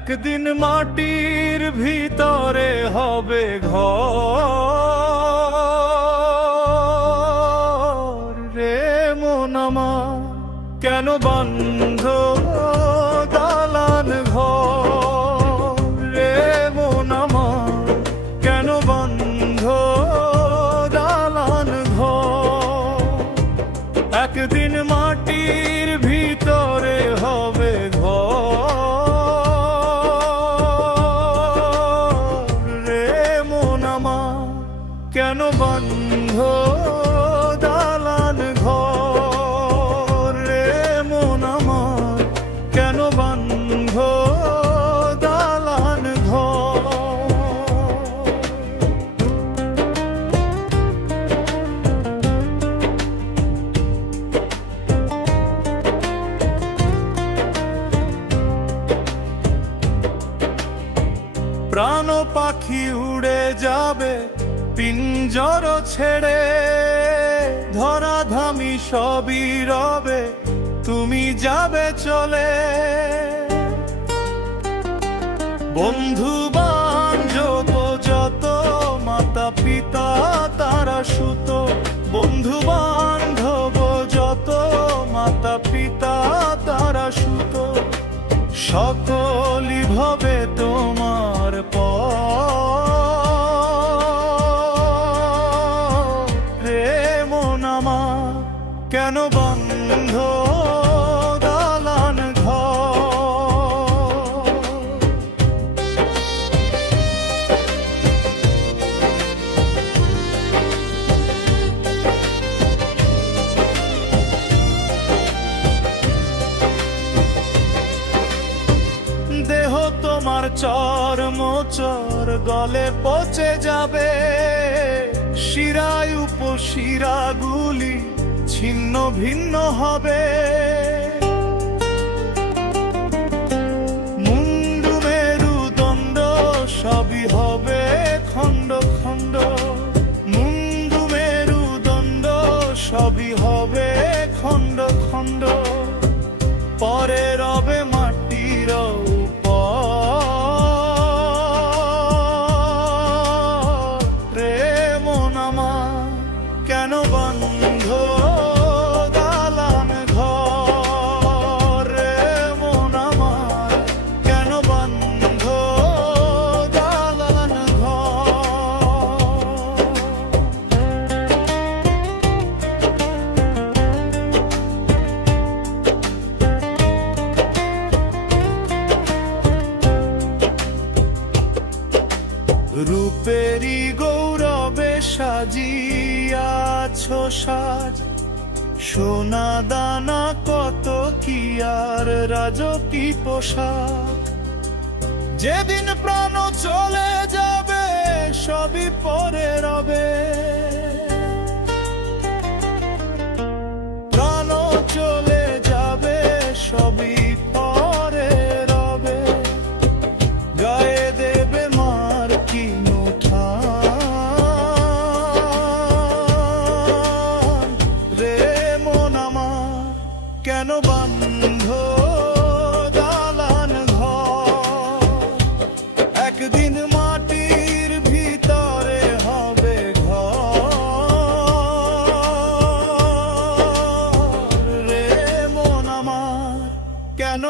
একদিন মাটির ভিতরে হবে ঘর রে মন আমার, কেন বন্ধ দালান ঘর রে মন আমার, কেন বন্ধ দালান ঘর। একদিন মাটির ভিতরে হবে ঘর রে মন আমার, কেন বন্ধ দালান ঘর রে মন আমার, কেন বন্ধ দালান ঘর। প্রাণ পাখি উড়ে যাবে পিঞ্জর ছেড়ে, ধরাধামি সবই রবে তুমি যাবে চলে। বন্ধু বান্ধব যত মাতা পিতা তারা সুত, বন্ধু বান্ধব যত মাতা পিতা তারা সুত, সকলই ভবে তোমার পর রে মন আমার, কেন বন্ধ দালান ঘর। দেহ তোমার চর্মচর গলে পচে যাবে, শিরায় উপশিরাগুলি ছিন্ন ভিন্ন হবে। মুন্ডু মেরুদণ্ড সবই হবে খণ্ড খণ্ড, মুন্ডু মেরুদণ্ড সবই হবে খণ্ড খণ্ড। পরে রবে মাটির কেন বন্ধ দালান ঘর রে মন আমার, কেন বন্ধ দালান ঘর। রূপেরি গৌরবে সাজিয়াছ সাজ, সোনা দানা কত কি আর রাজকী পোশাক। যেদিন প্রাণ চলে যাবে সবই পরে রবে, প্রাণ চলে যাবে সবই পরে রবে। গায়ে দেবে মার কি কেন বন্ধ দালান ঘর। একদিন মাটির ভিতরে হবে ঘর রে মন আমার, কেন